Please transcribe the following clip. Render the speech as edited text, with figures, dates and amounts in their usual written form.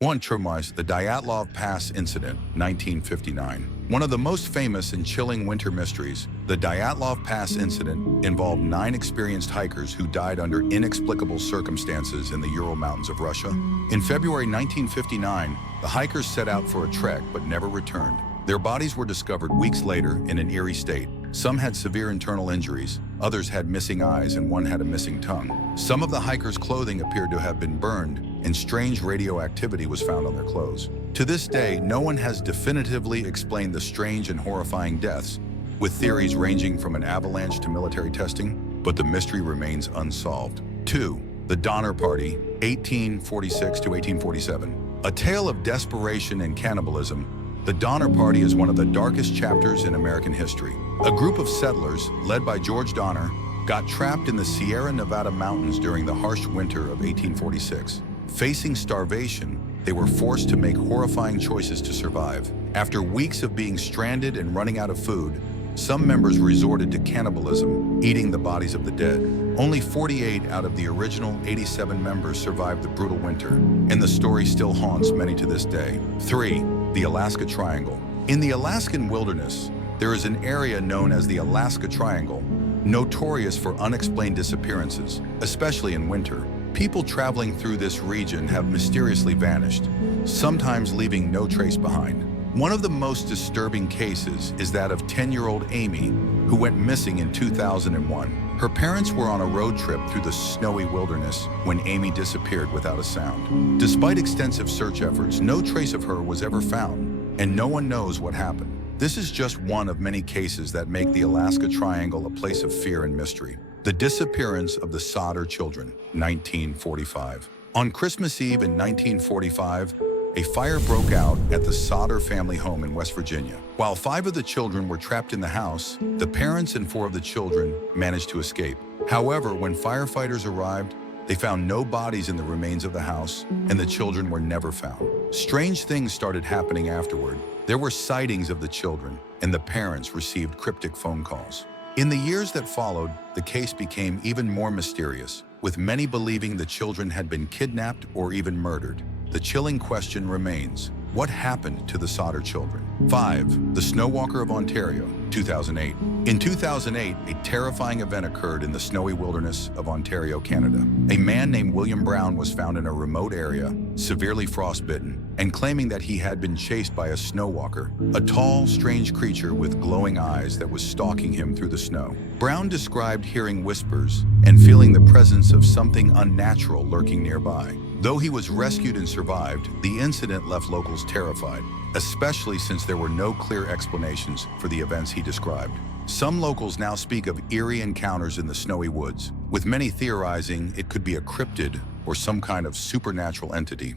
One traumatized the Dyatlov Pass Incident, 1959. One of the most famous and chilling winter mysteries, the Dyatlov Pass Incident involved 9 experienced hikers who died under inexplicable circumstances in the Ural Mountains of Russia. In February 1959, the hikers set out for a trek but never returned. Their bodies were discovered weeks later in an eerie state. Some had severe internal injuries, others had missing eyes, and one had a missing tongue. Some of the hikers' clothing appeared to have been burned, and strange radioactivity was found on their clothes. To this day, no one has definitively explained the strange and horrifying deaths, with theories ranging from an avalanche to military testing, but the mystery remains unsolved. 2. The Donner Party, 1846 to 1847. A tale of desperation and cannibalism, the Donner Party is one of the darkest chapters in American history. A group of settlers, led by George Donner, got trapped in the Sierra Nevada mountains during the harsh winter of 1846. Facing starvation, they were forced to make horrifying choices to survive. After weeks of being stranded and running out of food, some members resorted to cannibalism, eating the bodies of the dead. Only 48 out of the original 87 members survived the brutal winter, and the story still haunts many to this day. 3. The Alaska Triangle. In the Alaskan wilderness, there is an area known as the Alaska Triangle, notorious for unexplained disappearances, especially in winter. People traveling through this region have mysteriously vanished, sometimes leaving no trace behind. One of the most disturbing cases is that of 10-year-old Amy, who went missing in 2001. Her parents were on a road trip through the snowy wilderness when Amy disappeared without a sound. Despite extensive search efforts, no trace of her was ever found, and no one knows what happened. This is just one of many cases that make the Alaska Triangle a place of fear and mystery. The disappearance of the Sodder children, 1945. On Christmas Eve in 1945, a fire broke out at the Sodder family home in West Virginia. While 5 of the children were trapped in the house, the parents and 4 of the children managed to escape. However, when firefighters arrived, they found no bodies in the remains of the house, and the children were never found. Strange things started happening afterward. There were sightings of the children, and the parents received cryptic phone calls. In the years that followed, the case became even more mysterious, with many believing the children had been kidnapped or even murdered. The chilling question remains, what happened to the Sodder children? 5. The Snowwalker of Ontario, 2008. In 2008, a terrifying event occurred in the snowy wilderness of Ontario, Canada. A man named William Brown was found in a remote area, severely frostbitten, and claiming that he had been chased by a snowwalker, a tall, strange creature with glowing eyes that was stalking him through the snow. Brown described hearing whispers and feeling the presence of something unnatural lurking nearby. Though he was rescued and survived, the incident left locals terrified, especially since there were no clear explanations for the events he described. Some locals now speak of eerie encounters in the snowy woods, with many theorizing it could be a cryptid or some kind of supernatural entity.